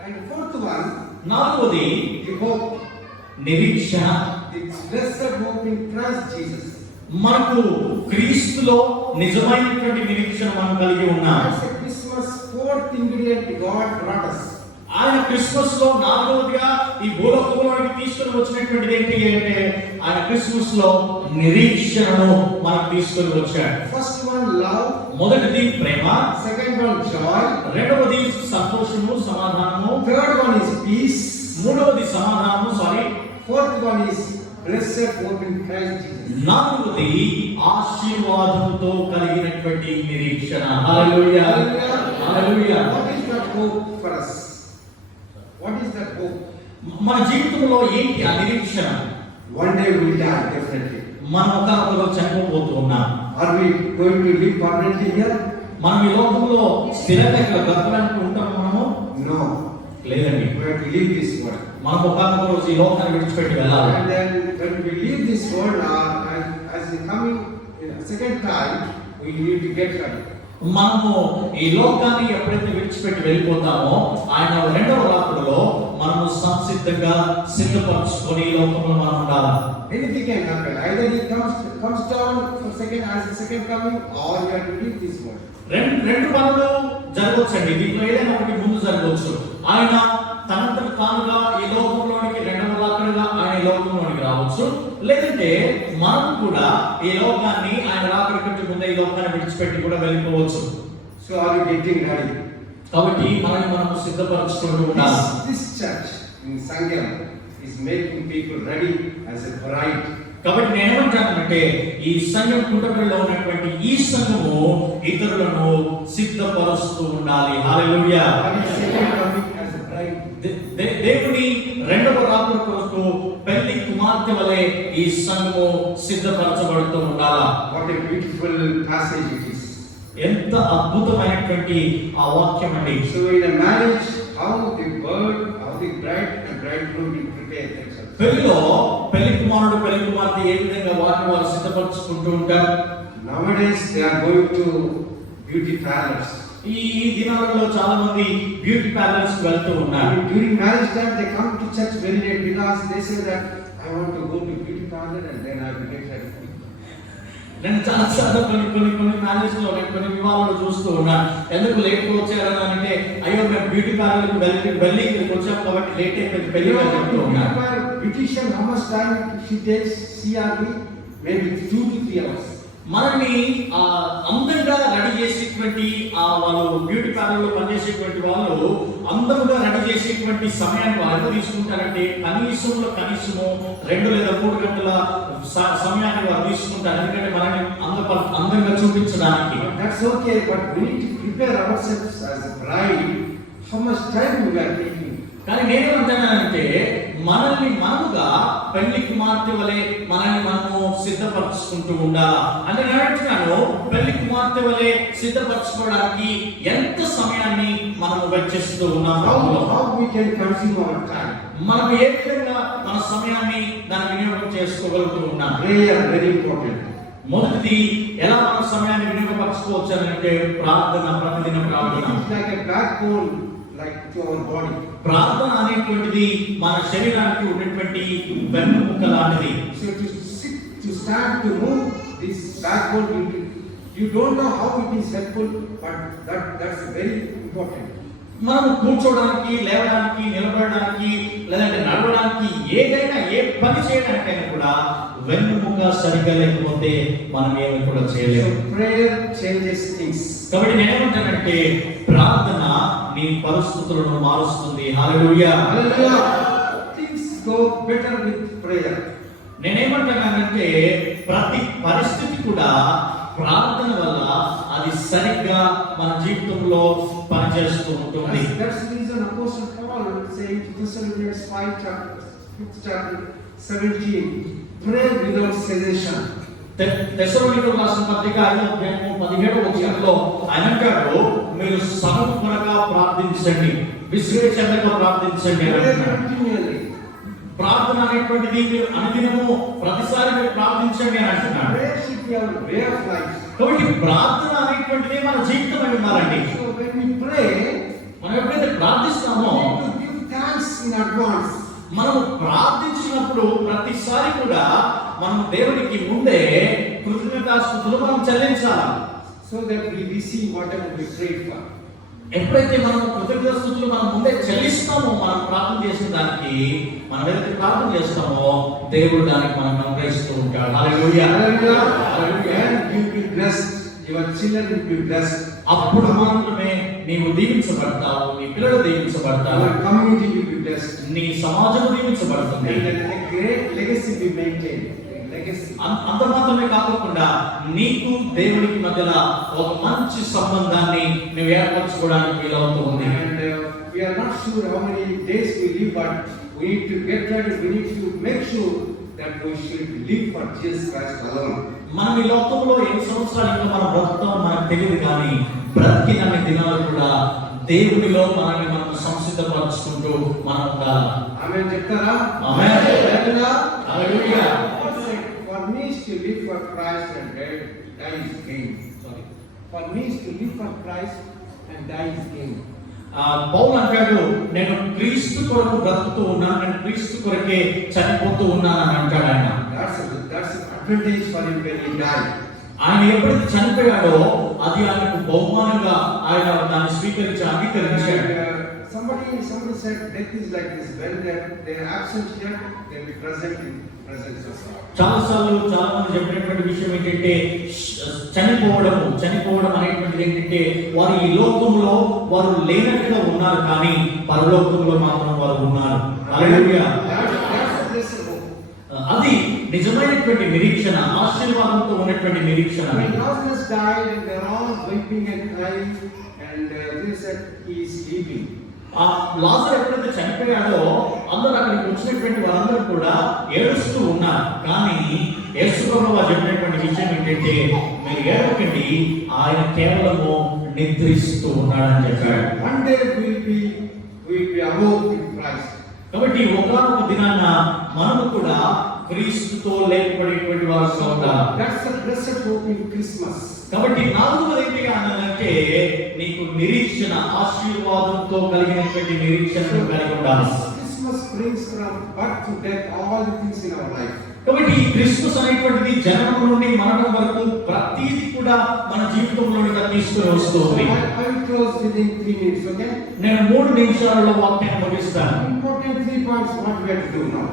And fourth one, నాలుగోది the hope. నిరీక్షణ. It's blessed hope in Christ Jesus. మనకు క్రీస్తులో నిజమైనటువంటి నిరీక్షణ మనం కలిగి ఉన్నాం. That's a Christmas fourth ingredient God brought us. ఆయన క్రిస్మస్ లో నాలుగవదిగా ఈ భూలోకంలోకి తీసుకుని వచ్చినటువంటిది ఏంటి అంటే ఆయన క్రిస్మస్ లో నిరీక్షణను మనకు తీసుకుని వచ్చాడు. First one love, మొదటిది ప్రేమ, second one joy, రెండవది సంతోషము సమాధానము, third one is peace, మూడవది సమాధానము fourth one is blessed hope in Christ Jesus. నాలుగవది ఆశీర్వాదముతో కలిగినటువంటి నిరీక్షణ. హల్లెలూయా హల్లెలూయా. What is that hope for us? What is that hope? మన జీవితంలో ఏంటి ఆ నిరీక్షణ? One day we will die, definitely. మనం ఒకరిలో చనిపోతూ ఉన్నాం. Are we going to live permanently here? మనం ఈ లోకంలో స్థిరంగా ఇక్కడ బ్రతకడానికి ఉంటాం మనము? No. లేదండి. We have to leave this world. మనం ఒక రోజు ఈ లోకాన్ని విడిచిపెట్టి వెళ్ళాలి. And then when we leave this world, as we coming second time, we need to get ready. మనము ఈ లోకాన్ని ఎప్పుడైతే విడిచిపెట్టి వెళ్ళిపోతామో ఆయన రెండవ రాకడలో మనము సంసిద్ధంగా సిద్ధపరచుకొని ఈ లోకంలో మనం ఉండాలి. Anything can happen. Either he comes down for second coming, or you have to leave this world. రెండు పనులు జరగవచ్చండి. దీంట్లో ఏదైనా ఒకటి ముందు జరగవచ్చు. ఆయన తనంతట తానుగా ఈ లోకంలోనికి రెండవ రాకడగా ఆయన ఈ లోకంలోనికి రావచ్చు. లేదంటే మనం కూడా ఈ లోకాన్ని ఆయన రాకడ కంటే ముందే ఈ లోకాన్ని విడిచిపెట్టి కూడా వెళ్ళిపోవచ్చు. So are you getting ready? కాబట్టి మనము సిద్ధపరచుకుంటూ ఉండాలి. This church in Sangam is making people ready as a bride. కాబట్టి నేను ఏమంటానంటే ఈ సంఘం కుటుంబంలో ఉన్నటువంటి ఈ సంఘము ఇతరులను సిద్ధపరుస్తూ ఉండాలి. హల్లెలూయా. What is second coming as a bride? దేవుని రెండవ రాకడ కొరకు పెళ్లి కుమార్తె వలె ఈ సంఘము సిద్ధపరచబడుతూ ఉండాలా. What a beautiful passage it is. ఎంత అద్భుతమైనటువంటి ఆ వాక్యం అండి. So in a marriage, how the bride and bridegroom will prepare themselves. పెళ్లిలో పెళ్లి కుమారుడు పెళ్లి కుమార్తె ఏ విధంగా వారిని వారు సిద్ధపరచుకుంటూ ఉంటారు. Nowadays they are going to beauty parlors. ఈ దినాలలో చాలా మంది బ్యూటీ పార్లర్స్ కి వెళ్తూ ఉన్నారు. During marriage time they come to church very late because they say that I want to go to beauty parlor and then I will get ready. నేను చాలా సార్లు కొన్ని మ్యారేజ్ లో కొన్ని వివాహాలు చూస్తూ ఉన్నాను. ఎందుకు లేట్ వచ్చారు అంటే అయ్యో మేము బ్యూటీ పార్లర్ వెళ్ళి ఇక్కడికి వచ్చాం కాబట్టి లేట్ అయిపోయింది పెళ్లి చెప్తూ ఉన్నారు. Beautician, how much time she takes? CRB maybe 2 to 3 hours. మనల్ని అందంగా రెడీ చేసేటువంటి వాళ్ళు బ్యూటీ పార్లర్ లో పనిచేసేటువంటి వాళ్ళు అందంగా రెడీ చేసేటువంటి సమయాన్ని వాళ్ళు ఎంత తీసుకుంటారంటే కనీసము 2 లేదా 3 గంటల సమయాన్ని వాళ్ళు తీసుకుంటారు. ఎందుకంటే మనల్ని అందంగా చూపించడానికి. That's okay, but we need to prepare ourselves as a bride. How much time we are taking? కానీ నేనేమంటానంటే మనల్ని మనముగా పెళ్లి కుమార్తె వలె మనల్ని మనము సిద్ధపరచుకుంటూ ఉండాలా. అంటే నేను అంటున్నాను పెళ్లి కుమార్తె వలె సిద్ధపరచుకోవడానికి ఎంత సమయాన్ని మనము వెచ్చిస్తూ ఉన్నాము. How we can consume our time? మనం ఏ విధంగా మన సమయాన్ని దాని వినియోగం చేసుకోగలుగుతూ ఉన్నాం. Prayer very important. మొదటిది ఎలా మన సమయాన్ని వినియోగపరచుకోవచ్చు అంటే ప్రార్థన, ప్రతిదిన ప్రార్థన. It is like a backbone like to our body. ప్రార్థన అనేటువంటిది మన శరీరానికి ఉన్నటువంటి వెన్నుముక లాంటిది. So to start to move this backbone, you don't know how it is helpful, but that's very important. మనం కూర్చోవడానికి, లేవడానికి, నిలబడడానికి లేదంటే నడవడానికి ఏదైనా ఏ పని చేయడానికైనా కూడా వెన్నుముక సరిగ్గా లేకపోతే మనం ఏమి కూడా చేయలేము. So prayer changes things. కాబట్టి నేనేమంటానంటే ప్రార్థన నీ పరిస్థితులను మారుస్తుంది. హల్లెలూయా. Hallelujah. Things go better with prayer. నేనేమంటున్నానంటే ప్రతి పరిస్థితి కూడా ప్రార్థన వల్ల అది సరిగ్గా మన జీవితంలో పనిచేస్తూ ఉంటుంది. That's the reason Apostle Paul saying to Thessalonians 5th chapter 17, pray without cessation. తెస్సలోనికీయులకు రాసిన పత్రిక 5:17 ఆయన అంటాడు మీరు సమర్పణగా ప్రార్థించండి, విశ్వేశంగా ప్రార్థించండి. ప్రార్థన అనేటువంటిది మీరు అనుదినము ప్రతిసారి మీరు ప్రార్థించండి అని అంటున్నాడు. కాబట్టి ప్రార్థన అనేటువంటిది మన జీవితం అయి ఉండాలండి. మనం ఎప్పుడైతే ప్రార్థిస్తామో మనం ప్రార్థించినప్పుడు ప్రతిసారి కూడా మనం దేవునికి ముందే కృతజ్ఞతాస్తుతులు మనం చెల్లించాలి. So that we receive whatever we pray for. ఎప్పుడైతే మనం కృతజ్ఞతాస్తుతులు మనం ముందే చెల్లిస్తామో మనం ప్రార్థన చేసిన దానికి మనం ఏదైతే ప్రార్థన చేస్తామో దేవుడు దానికి మనం అనుగ్రహిస్తూ ఉంటాడు. హల్లెలూయా. Hallelujah. You will be blessed. Your children will be blessed. అప్పుడు మాత్రమే నీవు దీవించబడతావు, నీ పిల్లలు దీవించబడతారు, Your community will be blessed. నీ సమాజం దీవించబడుతుంది. And a great legacy will be maintained. Legacy. అంత మాత్రమే కాకుండా నీకు దేవునికి మధ్యలో ఒక మంచి సంబంధాన్ని నువ్వు ఏర్పరచుకోవడానికి వీలవుతుంది. And we are not sure how many days we live, but we need to get ready. We need to make sure that we should live for Jesus Christ alone. మనం ఈ లోకంలో ఎన్ని సంవత్సరాలు ఇంకా మనం బ్రతుకుతామో మనకు తెలియదు, కానీ బ్రతికినన్ని దినాలు కూడా దేవునిలో మనల్ని మనం సంసిద్ధపరచుకుంటూ మనం ఉండాలి. ఆమేన్ చెప్తారా? ఆమేన్. హల్లెలూయా. For me is to live for Christ and die is gain. Sorry. For me is to live for Christ and die is gain. పౌలు అంటాడు నేను క్రీస్తు కొరకు బ్రతుకుతూ ఉన్నాను, నేను క్రీస్తు కొరకే చనిపోతూ ఉన్నాను అని అంటాడు ఆయన. That's an advantage for him when he died. ఆయన ఎప్పుడైతే చనిపోయాడో అది ఆయనకు బహుమానంగా ఆయన దాన్ని స్వీకరించి అంగీకరించాడు. Somebody said death is like this. When they are absent here, they will be present in presence of God. చాలా మంది చెప్పినటువంటి విషయం ఏంటంటే చనిపోవడం అనేటువంటిది ఏంటంటే వారు ఈ లోకంలో వారు లేనట్టుగా ఉన్నారు, కానీ పరలోకంలో మాత్రం వారు ఉన్నారు. హల్లెలూయా. That's the blessed hope. అది నిజమైనటువంటి నిరీక్షణ, ఆశీర్వాదంతో ఉన్నటువంటి నిరీక్షణ. When Lazarus died and they're all weeping and crying, and they said he is sleeping. ఆ లాజరు ఎప్పుడైతే చనిపోయాడో అందరూ అక్కడికి వచ్చినటువంటి వారందరూ కూడా ఏడుస్తూ ఉన్నారు. కానీ యేసు ప్రభువు చెప్పినటువంటి విషయం ఏంటంటే, మీరు ఏడవకండి, ఆయన కేవలము నిద్రిస్తూ ఉన్నాడని చెప్పాడు. One day we'll be above in Christ. కాబట్టి ఒకనొక దినాన మనము కూడా క్రీస్తుతో లేపబడేటువంటి వారుగా ఉండాలి. That's the blessed hope in Christmas. కాబట్టి నాలుగవది ఏంటి అనంటే, నీకు నిరీక్షణ, ఆశీర్వాదంతో కలిగినటువంటి నిరీక్షణను కలిగి ఉండాలి. Christmas brings from birth to death all the things in our life. కాబట్టి ఈ క్రిస్మస్ అనేటువంటిది జననం నుండి మరణం వరకు ప్రతిదీ కూడా మన జీవితంలో తీసుకుని వస్తుంది. I will close within 3 minutes, okay? నేను 3 నిమిషాలలో వాక్యాన్ని ముగిస్తాను. Important 3 points what we have to do now.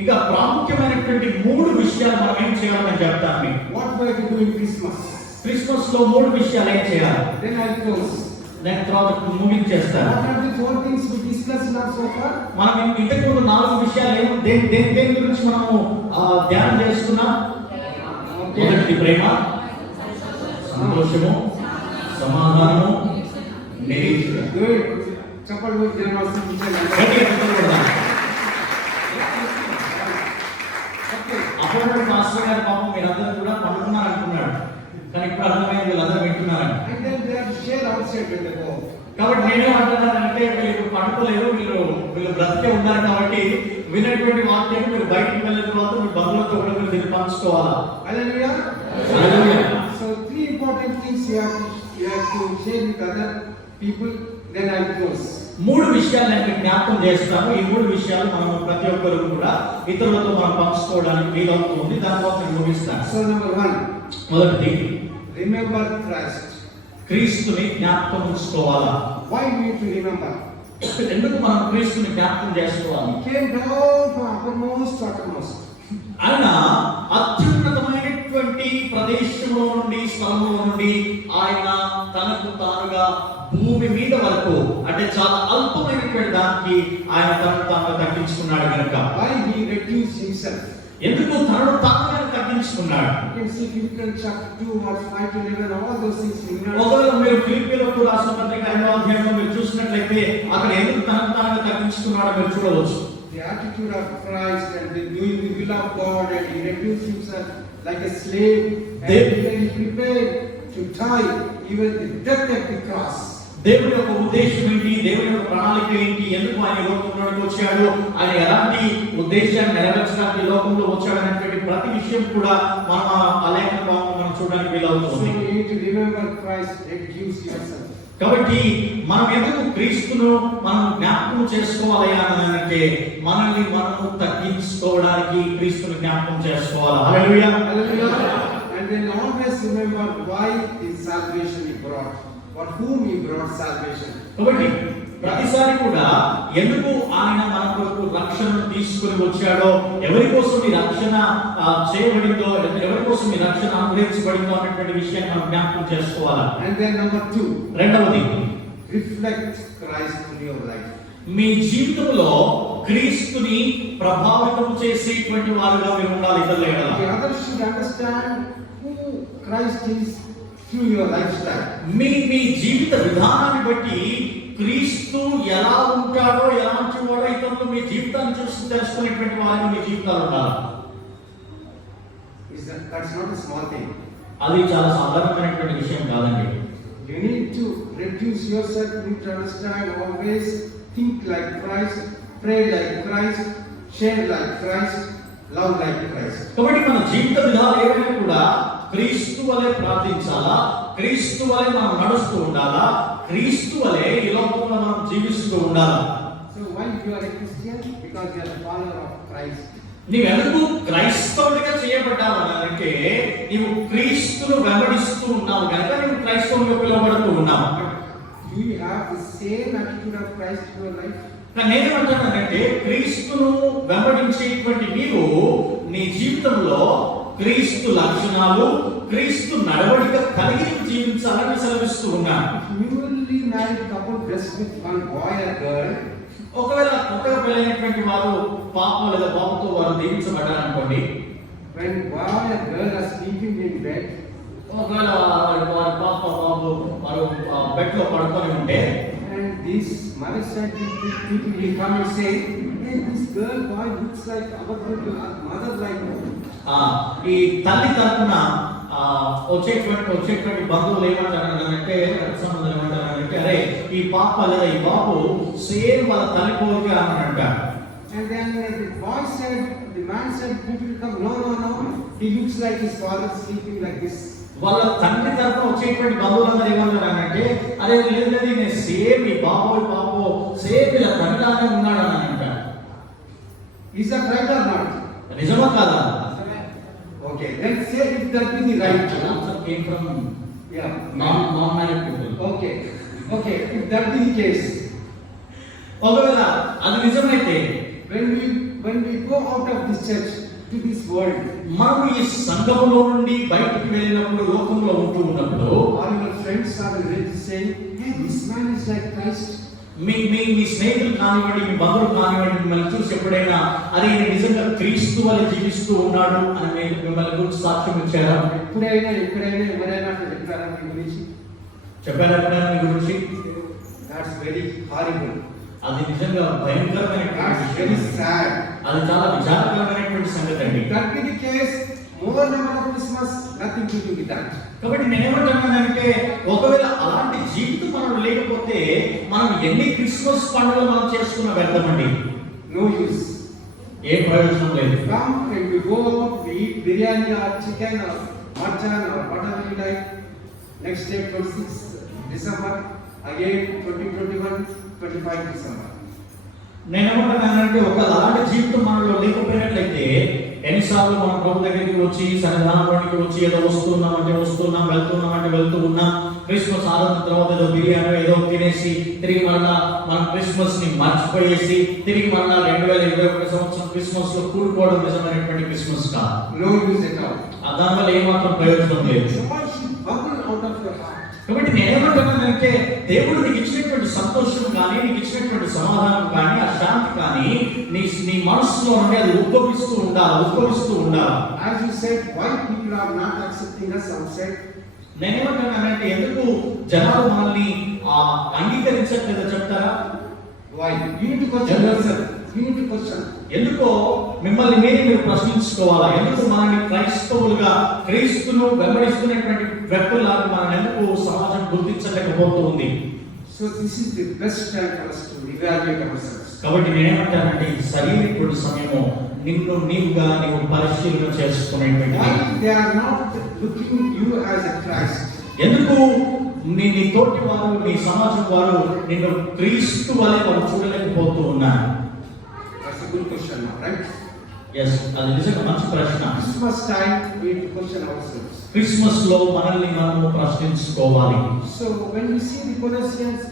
ఇంకా ప్రాముఖ్యమైనటువంటి 3 విషయాలు మనం ఏం చేయాలని చెప్తాను మీకు. What we have to do in Christmas. Christmas లో 3 విషయాలు ఏం చేయాలి? Then I close. నేను తర్వాత ముగించేస్తాను. What are the 4 things we discussed now so far? మనం ఇంతకు ముందు 4 విషయాలు దేని గురించి మనము ధ్యానం చేసుకున్నాం. మొదటిది ప్రేమ, సంతోషము, సమాధానము, నిరీక్షణ. Good. Chapal wo generosity గట్టిగా చెప్పండి కదా. అప్పుడు మాస్టర్ గారు పాపం మీరందరూ కూడా పడుకున్నారు అనుకున్నాడు, కానీ ఇప్పుడు అర్థమైంది వీళ్ళందరూ వింటున్నారని. And then they have to share outside when they go. కాబట్టి నేనే అంటున్నానంటే వీళ్ళు పడుకోలేదు, వీళ్ళు బ్రతికే ఉన్నారు. కాబట్టి విన్నటువంటి వాక్యాన్ని మీరు బయటికి వెళ్ళిన తర్వాత మీ బంధువులతో కూడా మీరు దీన్ని పంచుకోవాలా. Hallelujah. Hallelujah. So 3 important things you have to share with other people. Then I close. 3 విషయాలు నేను జ్ఞాపకం చేస్తాను. ఈ 3 విషయాలు మనం ప్రతి ఒక్కరు కూడా ఇతరులతో మనం పంచుకోవడానికి వీలవుతుంది. దాని తర్వాత నేను ముగిస్తాను. So number 1. మొదటిది, Remember Christ. క్రీస్తుని జ్ఞాపకం ఉంచుకోవాలా. Why we need to remember? ఎందుకు మనం క్రీస్తుని జ్ఞాపకం చేసుకోవాలి? He came down from uppermost to uttermost. ఆయన అత్యున్నతమైనటువంటి ప్రదేశంలో నుండి, స్థలంలో నుండి ఆయన తనకు తానుగా భూమి మీద వరకు, అంటే చాలా అల్పమైనటువంటి దానికి ఆయన తనకు తాను తగ్గించుకున్నాడు కనుక. Why he reduced himself? ఎందుకు తనను తానుగా తగ్గించుకున్నాడు? You can see Philippians chapter 2 verse 5 to 11, all those things we know. ఒకవేళ మీరు ఫిలిప్పీయులకు రాసిన పత్రిక 5వ అధ్యాయంలో మీరు చూసినట్లయితే అక్కడ ఎందుకు తనకు తానుగా తగ్గించుకున్నాడో మీరు చూడవచ్చు. The attitude of Christ and the doing the will of God, and he reduced himself like a slave, and he prepared to die even the death of the cross. దేవుని యొక్క ఉద్దేశం ఏంటి, దేవుని యొక్క ప్రణాళిక ఏంటి, ఎందుకు ఆయన లోకంలోకి వచ్చాడు, ఆయన ఎలాంటి ఉద్దేశాన్ని నెరవేర్చడానికి లోకంలో వచ్చాడు అనేటువంటి ప్రతి విషయం కూడా మనం ఆ లేఖన భాగంలో మనం చూడడానికి So వీలవుతుంది. you need to remember Christ, reduce yourself. కాబట్టి మనం ఎందుకు క్రీస్తును మనం జ్ఞాపకం చేసుకోవాలి అని అంటే, మనల్ని మనము తగ్గించుకోవడానికి క్రీస్తుని జ్ఞాపకం చేసుకోవాలి. హల్లెలూయా. Hallelujah. And then always remember why his salvation he brought, for whom he brought salvation. కాబట్టి ప్రతిసారి కూడా ఎందుకు ఆయన మన కొరకు రక్షణను తీసుకుని వచ్చాడో, ఎవరి కోసం ఈ రక్షణ చేయబడిందో, ఎవరి కోసం ఈ రక్షణ అనుగ్రహించబడిందో అనేటువంటి విషయాన్ని మనం జ్ఞాపకం చేసుకోవాలి. And then number 2, రెండవది, reflect Christ in your life. మీ జీవితంలో క్రీస్తుని ప్రభావితం చేసేటువంటి వారుగా మీరు ఉండాలి ఇతరుల ఎడల. The others should understand who Christ is through your lifestyle. మీ జీవిత విధానాన్ని బట్టి క్రీస్తు ఎలా ఉంటాడో, ఎలాంటి వాడో ఇతరులు మీ జీవితాన్ని చూసి తెలుసుకునేటువంటి వారిని మీ జీవితాలు ఉండాలి. That's not a small thing. అది చాలా సాధారణమైనటువంటి విషయం కాదండి. You need to reduce yourself, you need to understand, always think like Christ, pray like Christ, share like Christ, love like Christ. కాబట్టి మన జీవిత విధానం ఏమైనా కూడా క్రీస్తు వలె ప్రార్థించాలా, క్రీస్తు వలె మనం నడుస్తూ ఉండాలా, క్రీస్తు వలె ఈ లోకంలో మనం జీవిస్తూ ఉండాలా. So why you are a Christian? Because you are a follower of Christ. నీవెందుకు క్రైస్తవుడిగా చేయబడ్డావు అంటే, నీవు క్రీస్తును వెంబడిస్తూ ఉన్నావు కనుక నీవు క్రైస్తవునిగా పిలువబడుతూ ఉన్నావు. Do you have the same attitude of Christ in your life? నేనేమంటానంటే, క్రీస్తును వెంబడించేటువంటి నీవు నీ జీవితంలో క్రీస్తు లక్షణాలు, క్రీస్తు నడవడిక కలిగి నీవు జీవించాలని సెలవిస్తూ ఉన్నాను. Newly married couple dressed with one boy or girl, ఒకవేళ కొత్తగా పెళ్ళైనటువంటి వారు పాపం లేదా బాబుతో వారు దీవించబడ్డారనుకోండి, when boy or girl are sleeping in bed, ఒకవేళ వారి పాప బాబు వారు బెడ్ లో పడుకొని ఉంటే, and these mother side people will come and say, hey, this girl boy looks like our mother like. ఈ తల్లి తరపున వచ్చేటువంటి బంధువులు ఏమంటారంటే, సంబంధం ఏమంటారంటే, అరే ఈ పాప లేదా ఈ బాబు సేమ్ వాళ్ళ తల్లి పోలిక అని అంటారు. And then the boy said, the man said, people will come, no, he looks like his father sleeping like this. వాళ్ళ తండ్రి తరపున వచ్చేటువంటి బంధువులందరూ ఏమంటారంటే, అరే లేదు నేను సేమ్ ఈ బాబు సేమ్ ఇలా తండ్రిలానే ఉన్నాడు అని అంటారు. Is that right or not? నిజమా కాదా? Okay, let's say if that be the right. Answer came from non-married people. Okay, if that be the case, ఒకవేళ అది నిజమైతే, when we go out of this church to this world, మనం ఈ సంఘములో నుండి బయటికి వెళ్ళినప్పుడు, లోకంలో ఉంటూ ఉన్నప్పుడు, all your friends are ready saying, hey, this man is like Christ. మీ స్నేహితులు కానివ్వండి, మీ బంధువులు కానివ్వండి, మిమ్మల్ని చూసి ఎప్పుడైనా అరే ఈయన నిజంగా క్రీస్తు వలె జీవిస్తూ ఉన్నాడు అని మిమ్మల్ని గురించి సాక్ష్యం ఇచ్చారా? ఎప్పుడైనా ఎవరైనా చెప్తారా మీ గురించి? చెప్పారా ఎప్పుడైనా మీ గురించి? That's very horrible. అది నిజంగా భయంకరమైన, very sad. అది చాలా విచారకరమైనటువంటి సంగతి అండి. That be the case, more number of Christmas, nothing to do with that. కాబట్టి నేనేమంటున్నానంటే, ఒకవేళ అలాంటి జీవితం మనం లేకపోతే మనం ఎన్ని క్రిస్మస్ పండుగలు మనం చేసుకున్న వ్యర్థమండి. No use. ఏ ప్రయోజనం లేదు. Come and we go out, we eat biryani or chicken or mutton or whatever we like. Next day 26 December, again 2021, 25 December. నేనేమంటున్నానంటే, ఒక అలాంటి జీవితం మనలో లేకపోయినట్లయితే ఎన్నిసార్లు మనం ప్రభు దగ్గరికి వచ్చి, సన్నిధానానికి వచ్చి, ఏదో వస్తున్నాం, వెళ్తూ ఉన్నాం, క్రిస్మస్ ఆరాధన తర్వాత ఏదో బిర్యానీ ఏదో తినేసి తిరిగి మళ్ళా మనం క్రిస్మస్ ని మర్చిపోయేసి తిరిగి మళ్ళా 2021 సంవత్సరం క్రిస్మస్ లో కూడుకోవడం నిజమైనటువంటి క్రిస్మస్ కాదు. No use at all. దానివల్ల ఏమాత్రం ప్రయోజనం లేదు. Joy should bubble out of your heart. కాబట్టి నేనేమంటున్నానంటే, దేవుడు నీకు ఇచ్చినటువంటి సంతోషం కానీ, నీకు ఇచ్చినటువంటి సమాధానం కానీ, ఆ శాంతి కానీ నీ మనసులో నుండి అది ఉద్భవిస్తూ ఉండాలి. As you said, why people are not accepting us outside? నేనేమంటున్నానంటే, ఎందుకు జనాలు మనల్ని అంగీకరించట్లేదో చెప్తారా? Why? You need to question yourself. ఎందుకో మిమ్మల్ని మీరు ప్రశ్నించుకోవాలా? ఎందుకు మనల్ని క్రైస్తవులుగా, క్రీస్తును వెంబడిస్తున్నటువంటి వ్యక్తులాగా మనం ఎందుకు సమాజం గుర్తించలేకపోతుంది? So this is the best time for us to evaluate ourselves. కాబట్టి నేనేమంటానంటే, ఈ సరైనటువంటి సమయము నీవు పరిశీలన చేసుకునేటువంటి. Why they are not looking you as a Christ? ఎందుకు నీ తోటి వారు, నీ సమాజం వారు నిన్ను క్రీస్తు వలె వారు చూడలేకపోతూ ఉన్నారు? That's a good question, right? Yes, అది నిజంగా మంచి ప్రశ్న. Christmas time we need to question ourselves. Christmas లో మనల్ని మనము ప్రశ్నించుకోవాలి. So when we see the Colossians,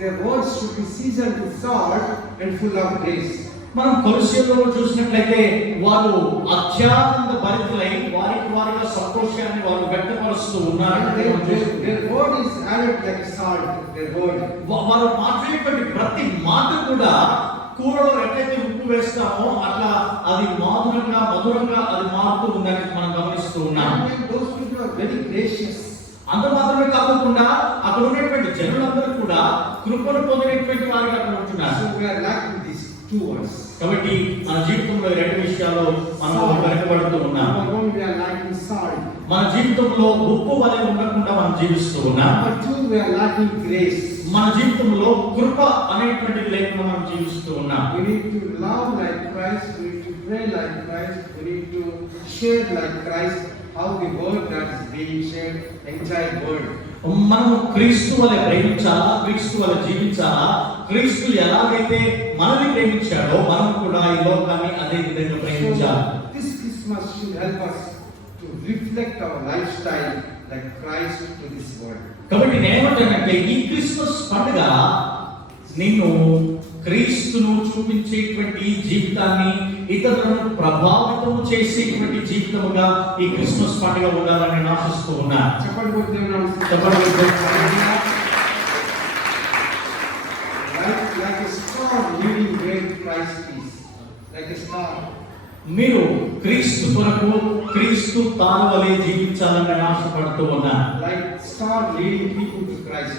their words should be seasoned with salt and full of grace. మనం కొలస్సీలో చూసినట్లయితే వారు అత్యానంద భరితులై వారిగా సంతోషాన్ని వారు వ్యక్తపరుస్తూ ఉన్నారు. Their word is added like salt. Their word. వారు మాట్లాడేటువంటి ప్రతి మాట కూడా కూరలో ఎట్లయితే ఉప్పు వేస్తామో అట్లా అది మధురంగా అది మారుతూ ఉందని మనం గమనిస్తూ ఉన్నాం. Those people are very gracious. అంత మాత్రమే కాకుండా అక్కడ ఉన్నటువంటి జనులందరూ కూడా కృపను పొందినటువంటి వారిగా అక్కడ ఉంటున్నారు. So we are lacking these two words. కాబట్టి మన జీవితంలో రెండు విషయాలు మనం వెనకబడుతూ ఉన్నాం. Number one, we are lacking salt. మన జీవితంలో ఉప్పు వలె ఉండకుండా మనం జీవిస్తూ ఉన్నాం. Number two, we are lacking grace. మన జీవితంలో కృప అనేటువంటిది లేకుండా మనం జీవిస్తూ ఉన్నాం. We need to love like Christ. We need to pray like Christ. We need to share like Christ. How the word that is being shared, entire word. మనం క్రీస్తు వలె ప్రేమించాలా, క్రీస్తు వలె జీవించాలా, క్రీస్తు ఎలాగైతే మనల్ని ప్రేమించాడో మనం కూడా ఈ లోకాన్ని అదే విధంగా ప్రేమించాలి. This Christmas should help us to reflect our lifestyle like Christ to this world. కాబట్టి నేనేమంటానంటే, ఈ క్రిస్మస్ పండుగ నిన్ను క్రీస్తును చూపించేటువంటి జీవితాన్ని ఇతరులను ప్రభావితం చేసేటువంటి జీవితముగా ఈ క్రిస్మస్ పండుగ ఉండాలని నేను ఆశిస్తూ ఉన్నా. చెప్పండి కొద్దిగా చెప్పండి. like a star leading where Christ is. Like a star. మీరు క్రీస్తు కొరకు క్రీస్తు తానువలే జీవించాలని నేను ఆశపడుతూ ఉన్నా. Like star leading people to Christ.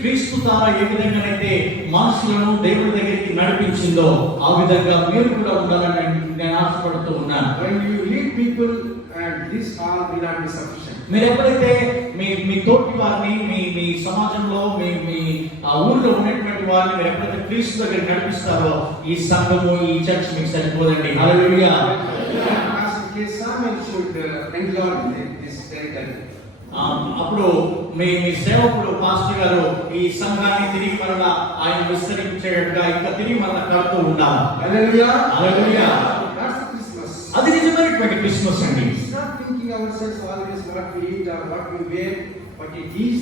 క్రీస్తు తార ఏ విధంగానైతే మనుషులను దేవుని దగ్గరికి నడిపించిందో ఆ విధంగా మీరు కూడా ఉండాలని నేను ఆశపడుతూ ఉన్నా. When you lead people and this star will not be sufficient. మీరు ఎప్పుడైతే మీ తోటి వారిని మీ సమాజంలో మీ ఊరిలో ఉన్నటువంటి వారిని మీరు ఎప్పుడైతే క్రీస్తు దగ్గర నడిపిస్తారో ఈ సంఘము ఈ చర్చ్ మీకు సరిపోదండి. హల్లెలూయా. Pastor Samuel should enlarge this territory. అప్పుడు మీ సేవకుడు పాస్టర్ గారు ఈ సంఘాన్ని తిరిగి మరలా ఆయన విస్తరించేట్టుగా ఇంకా తిరిగి మరలా కడుతూ ఉండాలి. హల్లెలూయా. హల్లెలూయా. That's the Christmas. అది నిజమైనటువంటి క్రిస్మస్ అండి. It's not thinking ourselves always what we eat or what we wear, but it is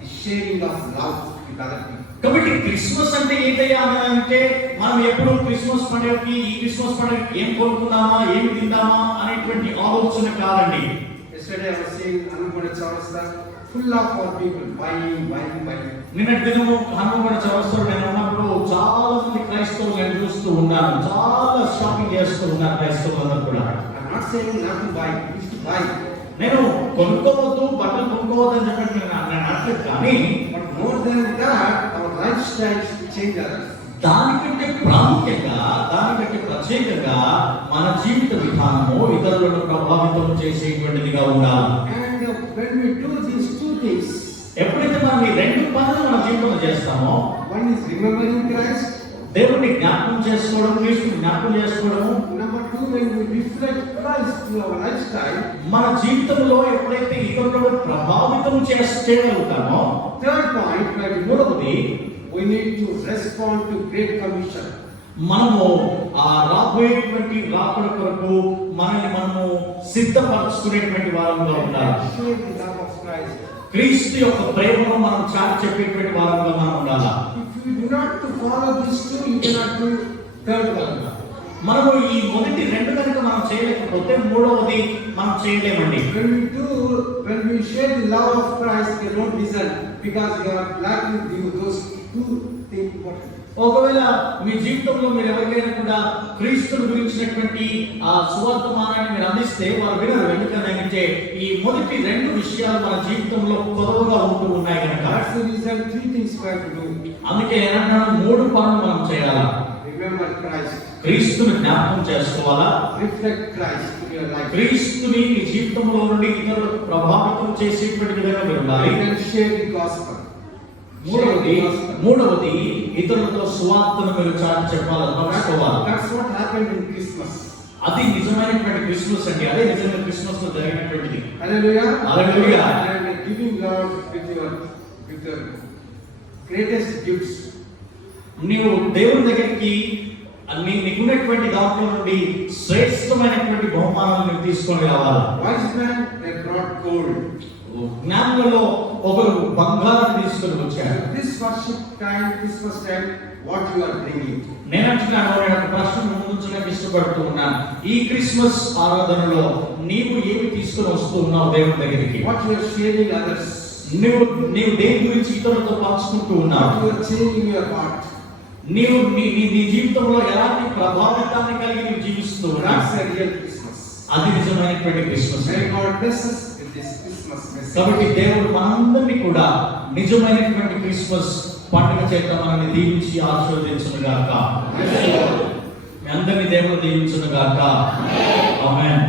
the sharing of love with other people. కాబట్టి క్రిస్మస్ అంటే ఏంటయ్యా అంటే మనం ఎప్పుడు క్రిస్మస్ పండుగకి ఈ క్రిస్మస్ పండుగకి ఏం కొనుక్కున్నామా ఏమి తిందామా అనేటువంటి ఆలోచన కాదండి. Yesterday I was saying Anupana Chaurasta full of our people buying. నిన్నటి దినము హనుమకొండ చౌరస్తాలో నేను ఉన్నప్పుడు చాలా మంది క్రైస్తవులు నేను చూస్తూ ఉన్నాను. చాలా షాపింగ్ చేస్తూ ఉన్నారు క్రైస్తవులందరూ కూడా. I'm not saying not to buy, it's to buy. నేను కొనుక్కోవద్దు బట్టలు కొనుక్కోవద్దు అని చెప్పి నేను అనట్లేదు, కానీ But more than that, our lifestyle should change others. దానికంటే ప్రాముఖ్యంగా దానికంటే ప్రత్యేకంగా మన జీవిత విధానము ఇతరులను ప్రభావితం చేసేటువంటిదిగా ఉండాలి. And when we do these two things, ఎప్పుడైతే మనం ఈ రెండు పనులు మన జీవితంలో చేస్తామో, one is remembering Christ. దేవుడిని జ్ఞాపకం చేసుకోవడం, క్రీస్తుని జ్ఞాపకం చేసుకోవడము. Number two, when we reflect Christ to our lifestyle. మన జీవితంలో ఎప్పుడైతే ఇతరులను ప్రభావితం చేయగలుగుతామో. Third point, when మూడవది, we need to respond to Great Commission. మనము ఆ రాబోయేటువంటి రాకడ కొరకు మనము సిద్ధపరచుకునేటువంటి వారంగా ఉండాలి. Share the love of Christ. క్రీస్తు యొక్క ప్రేమను మనం చాటి చెప్పేటువంటి వారంగా మనం ఉండాలి. If you do not to follow these two, you cannot do third one. మనము ఈ మొదటి రెండు కనుక మనం చేయలేకపోతే మూడవది మనం చేయలేమండి. When we share the love of Christ, you don't listen because you are lacking those two things important. ఒకవేళ మీ జీవితంలో మీరు ఎవరికైనా కూడా క్రీస్తుని గురించినటువంటి ఆ సువార్తమానాన్ని మీరు అందిస్తే వారు వినరు. ఎందుకంటే ఈ మొదటి రెండు విషయాలు మన జీవితంలో కొదవగా ఉంటూ ఉన్నాయి కనుక. That's the reason three things we have to do. అందుకే ఏమంటున్నాను, మూడు పనులు మనం చేయాలా. Remember Christ. క్రీస్తుని జ్ఞాపకం చేసుకోవాలా. Reflect Christ in your life. క్రీస్తుని మీ జీవితంలో నుండి ఇతరులకు ప్రభావితం చేసేటువంటి విధంగా మీరు ఉండాలి. And share the gospel. మూడవది ఇతరులతో సువార్తను మీరు చాటి చెప్పాలి, పంచుకోవాలి. That's what happened in Christmas. అది నిజమైనటువంటి క్రిస్మస్ అండి. అదే నిజమైన క్రిస్మస్ లో జరిగినటువంటిది. Hallelujah. Hallelujah. And giving Lord with your greatest gifts. నీవు దేవుని దగ్గరికి నీకున్నటువంటి దాంట్లో నుండి శ్రేష్టమైనటువంటి బహుమానాలను నువ్వు తీసుకొని రావాలి. Wise man, they brought gold. జ్ఞానులలో ఒకరు బంగారం తీసుకొని వచ్చారు. This worship time, Christmas time, what you are bringing? నేను అంటున్నాను, నేను ఒక ప్రశ్న ముందుంచడానికి ఇష్టపడుతూ ఉన్నాను. ఈ క్రిస్మస్ ఆరాధనలో నీవు ఏమి తీసుకొని వస్తూ ఉన్నావు దేవుని దగ్గరికి? What you are sharing others? నీవు దేని గురించి ఇతరులతో పంచుకుంటూ ఉన్నావు? What you are changing your heart? నీవు నీ జీవితంలో ఎలాంటి ప్రభావితాన్ని కలిగి నువ్వు జీవిస్తూ ఉన్నావు? That's a real Christmas. అది నిజమైనటువంటి Christmas. May God bless us with this Christmas message. కాబట్టి దేవుడు మనందరినీ కూడా నిజమైనటువంటి క్రిస్మస్ పండుగ చేత మనల్ని దీవించి ఆశీర్వదించును గాక. మీ అందరినీ దేవుడు దీవించును గాక. ఆమేన్.